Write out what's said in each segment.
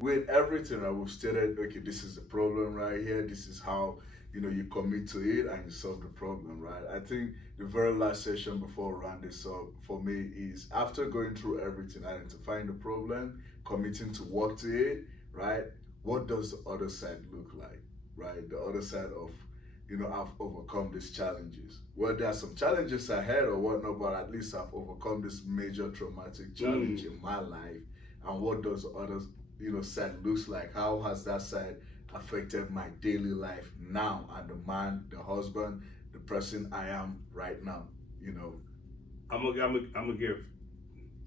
with everything, I we've stated, okay, this is the problem right here. This is how, you commit to it and you solve the problem, right? I think the very last session before we round this up for me is after going through everything, identifying the problem, committing to work to it, right? What does the other side look like, right? The other side of, I've overcome these challenges. Well, there are some challenges ahead or whatnot, but at least I've overcome this major traumatic challenge in my life. And what does the other, side looks like? How has that side affected my daily life now? And the man, the husband, the person I am right now, I'm gonna give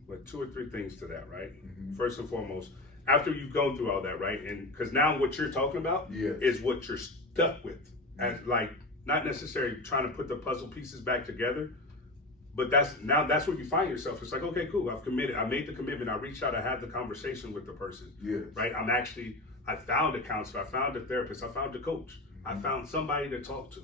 like 2 or 3 things to that, right? First and foremost, after you've gone through all that, right? And because now what you're talking about is what you're stuck with, as like not necessarily trying to put the puzzle pieces back together, but that's where you find yourself. It's like, okay, cool, I've committed, I made the commitment, I reached out, I had the conversation with the person, right? I found a counselor, I found a therapist, I found a coach, I found somebody to talk to.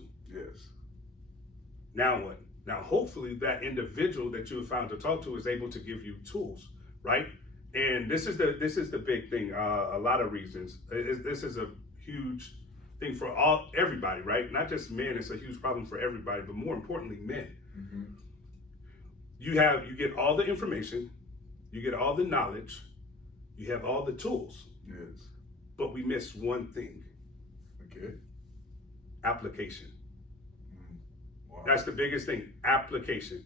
Now what? Now, hopefully that individual that you have found to talk to is able to give you tools, right? And this is the big thing. A lot of reasons. This is a huge thing for everybody, right? Not just men. It's a huge problem for everybody, but more importantly, men. You get all the information, you get all the knowledge, you have all the tools. But we miss one thing. Application. Wow. That's the biggest thing. Application.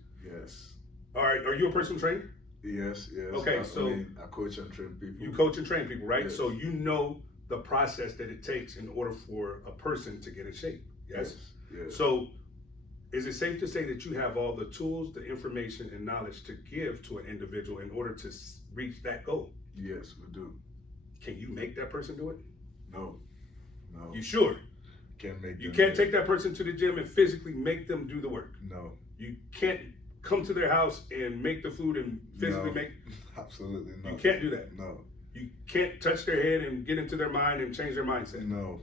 All right. Are you a personal trainer? Yes. Okay, I coach and train people. You coach and train people, right? Yes. So you know the process that it takes in order for a person to get in shape. Yes. So is it safe to say that you have all the tools, the information, and knowledge to give to an individual in order to reach that goal? Yes, we do. Can you make that person do it? No. You sure? You can't take that person to the gym and physically make them do the work. No. You can't come to their house and make the food and physically make. Absolutely not. You can't do that. No. You can't touch their head and get into their mind and change their mindset. No,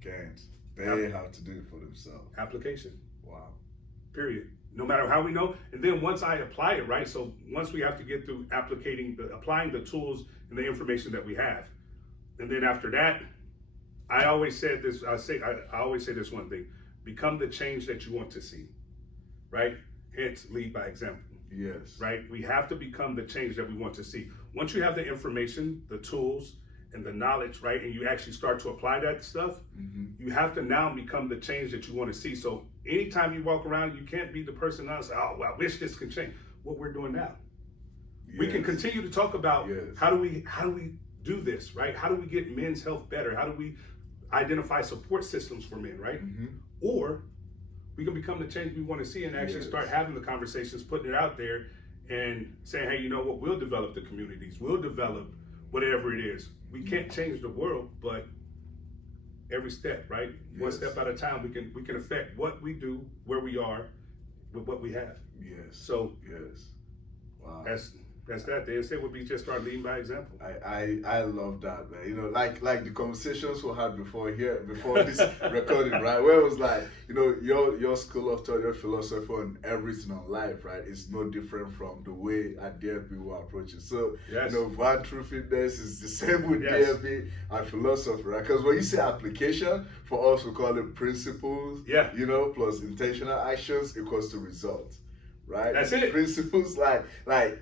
can't. They have to do it for themselves. Application. Wow. Period. No matter how we know. And then once I apply it, right? So once we have to get through applying the tools and the information that we have. And then after that, I always say this one thing: become the change that you want to see, right? Hence, lead by example. Yes. Right? We have to become the change that we want to see. Once you have the information, the tools, and the knowledge, right, and you actually start to apply that stuff, you have to now become the change that you want to see. So anytime you walk around, you can't be the person that says, oh, well, I wish this could change. What we're doing now. We can continue to talk about how do we do this, right? How do we get men's health better? How do we identify support systems for men, right? Or we can become the change we want to see and actually start having the conversations, putting it out there and saying, hey, you know what, we'll develop the communities, we'll develop whatever it is. We can't change the world, but every step, right? One step at a time, we can affect what we do, where we are, with what we have. So wow. That's that. The instead would be just start leading by example. I love that, man. Like the conversations we had before this recording, right? Where it was like, your school of thought, your philosophy on everything on life, right? It's no different from the way at DFB we approach it. So, Van True Fitness is the same with DFB and philosophy, right? Because when you say application, for us we call it principles, plus intentional actions equals to results. Right? That's it. Principles like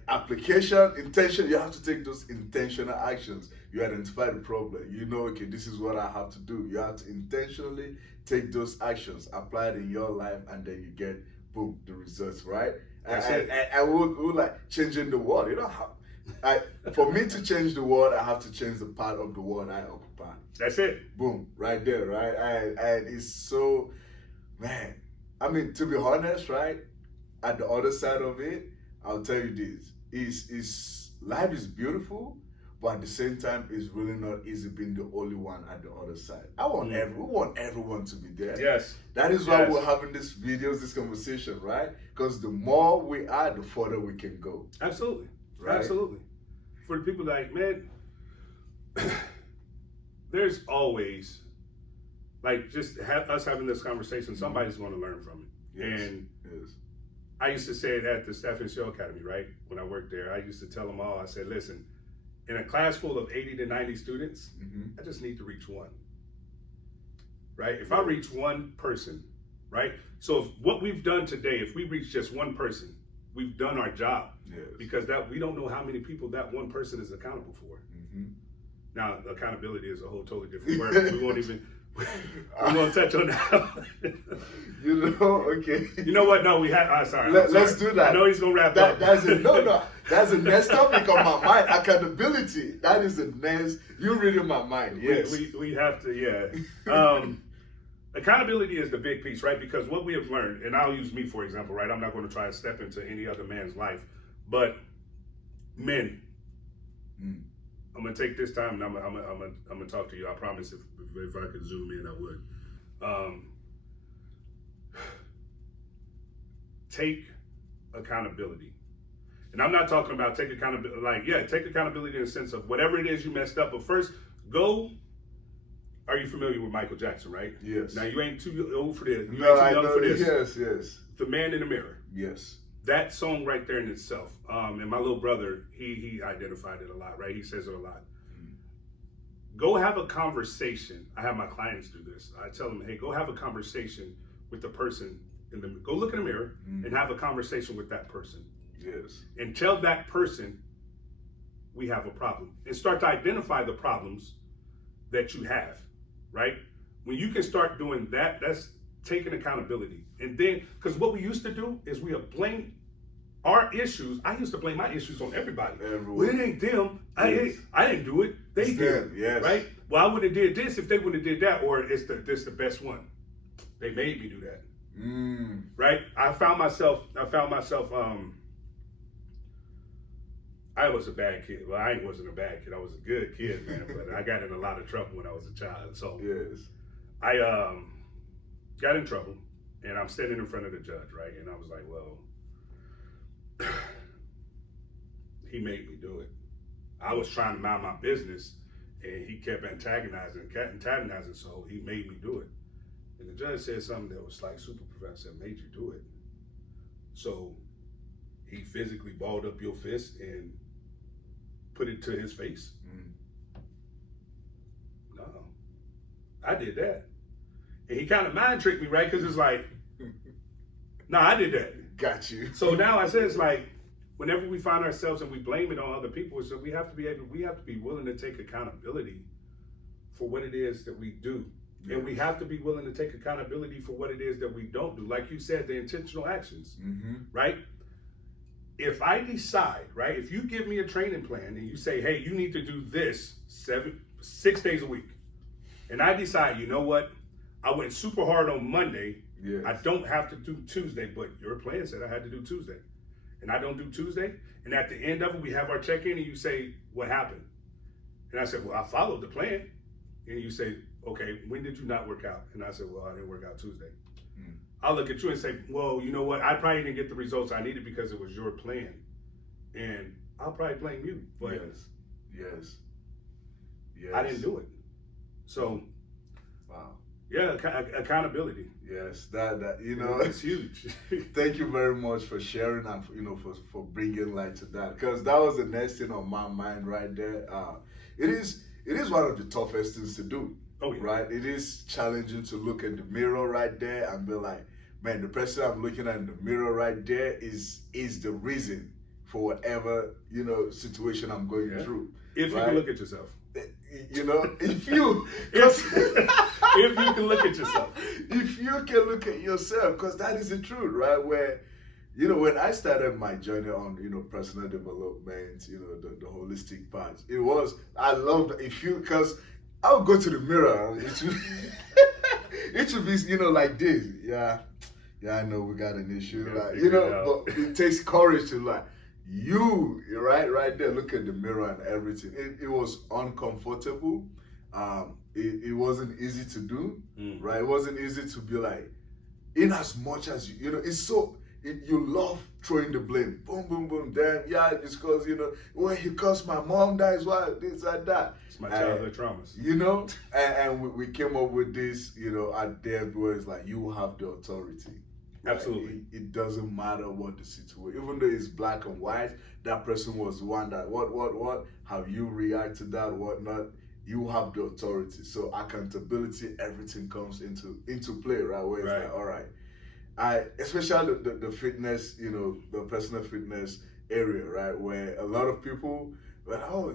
application, intention, you have to take those intentional actions. You identify the problem. Okay, this is what I have to do. You have to intentionally take those actions, apply it in your life, and then you get, boom, the results, right? I would like changing the world. For me to change the world, I have to change the part of the world I occupy. That's it. Boom, right there, right? And it's so, man, I mean, to be honest, right? At the other side of it, I'll tell you this: is life is beautiful, but at the same time, it's really not easy being the only one at the other side. We want everyone to be there. Yes. That is why we're having these videos, this conversation, right? Because the more we are, the further we can go. Absolutely. Right? Absolutely. For the people like, man, there's always, like, just us having this conversation, somebody's going to learn from it. And I used to say it at the Staff and Show Academy, right? When I worked there, I used to tell them all, I said, listen, in a class full of 80 to 90 students, I just need to reach one. Right? If I reach one person, right? So if what we've done today, if we reach just one person, we've done our job. Yes. Because that we don't know how many people that one person is accountable for. Now, accountability is a whole totally different word. We won't even, we won't touch on that. You know, okay. You know what? No, we had, sorry. Let's do that. I know he's going to wrap up. That's the next topic on my mind. Accountability. That is the next, you're reading my mind. Yes. We have to, yeah. Accountability is the big piece, right? Because what we have learned, and I'll use me for example, right? I'm not going to try to step into any other man's life, but men, I'm gonna take this time and I'm gonna talk to you. I promise if I could zoom in, I would. Take accountability. And I'm not talking about take accountability, take accountability in the sense of whatever it is you messed up. But first, are you familiar with Michael Jackson, right? Yes. Now, you ain't too old for this. You No, ain't I too young know. for this. Yes. The Man in the Mirror. Yes. That song right there in itself, and my little brother, he identified it a lot, right? He says it a lot. Go have a conversation. I have my clients do this. I tell them, hey, go have a conversation with the person go look in the mirror and have a conversation with that person. Yes. And tell that person we have a problem. And start to identify the problems that you have, right? When you can start doing that, that's taking accountability. And then, because what we used to do is we would blame our issues. I used to blame my issues on everybody. Everyone. Well, it ain't them. Yes. I didn't do it. They It's did. them, yes. Right? Well, I would have did this if they would have did that, or this the best one. They made me do that. Right? I found myself, I was a bad kid. Well, I wasn't a bad kid. I was a good kid, man. But I got in a lot of trouble when I was a child. So yes. I got in trouble, and I'm standing in front of the judge, right? And I was like, well, he made me do it. I was trying to mind my business, and he kept antagonizing, so he made me do it. And the judge said something that was like super profound. Made you do it. So he physically balled up your fist and put it to his face. No, I did that. And he kind of mind tricked me, right? Because it's like, no, I did that. Got you. So now I said, it's like, whenever we find ourselves and we blame it on other people, so we have to be willing to take accountability for what it is that we do. Yes. And we have to be willing to take accountability for what it is that we don't do. Like you said, the intentional actions, right? If I decide, right, if you give me a training plan and you say, hey, you need to do this 6 days a week, and I decide, you know what, I went super hard on Monday, yes. I don't have to do Tuesday, but your plan said I had to do Tuesday, and I don't do Tuesday, and at the end of it, we have our check-in, and you say, what happened? And I said, well, I followed the plan. And you say, okay, when did you not work out? And I said, well, I didn't work out Tuesday. I'll look at you and say, well, you know what? I probably didn't get the results I needed because it was your plan. And I'll probably blame you. But yes. I didn't do it. So, wow. Yeah, accountability. Yes, that you know, it's huge. Thank you very much for sharing and for bringing light to that, because that was the next thing on my mind right there. It is one of the toughest things to do. Oh, yeah. Right? It is challenging to look in the mirror right there and be like, man, the person I'm looking at in the mirror right there is the reason for whatever, situation I'm going through. If you can look at yourself. If you if you can look at yourself. If you can look at yourself, because that is the truth, right? Where, when I started my journey on, personal development, the holistic part, I loved because I would go to the mirror, it should be, like this. Yeah, I know we got an issue, but it takes courage to you're right there, look at the mirror and everything. It was uncomfortable. It wasn't easy to do, right? It wasn't easy to be like, in as much as it's so, you love throwing the blame. Boom, boom, boom, damn, yeah, it's because, because my mom dies, why, this and that. It's my childhood traumas. And we came up with this, at there where it's like, you have the authority. Right? Absolutely. It doesn't matter what the situation, even though it's black and white, that person was the one that what, how you react to that, whatnot, you have the authority. So accountability, everything comes into play, right? Where it's Right. like, all right, especially the fitness, the personal fitness area, right? Where a lot of people, well, oh,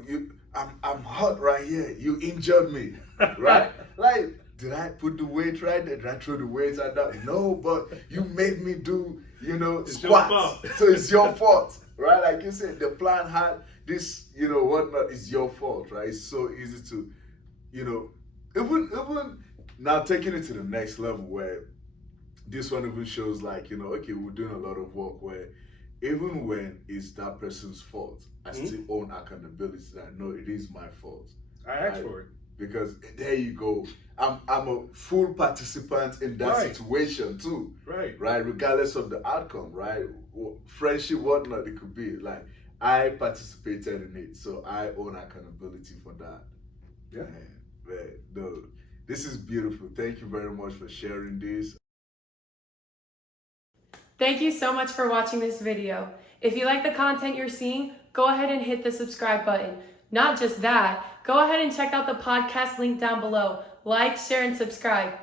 I'm hot right here. You injured me, right? Like, did I put the weight right there? Did I throw the weights at that? No, but you made me do, It's squats. your fault. So it's your fault, right? Like you said, the plan had this, whatnot is your fault, right? It's so easy to, even now taking it to the next level where this one even shows like, okay, we're doing a lot of work where even when it's that person's fault, I still own accountability that no, it is my fault. I asked for it. Because there you go. I'm a full participant in that situation too. Right. Right? Regardless of the outcome, right? Friendship, whatnot, it could be. Like, I participated in it, so I own accountability for that. Yeah. Man, this is beautiful. Thank you very much for sharing this. Thank you so much for watching this video. If you like the content you're seeing, go ahead and hit the subscribe button. Not just that, go ahead and check out the podcast link down below. Like, share, and subscribe.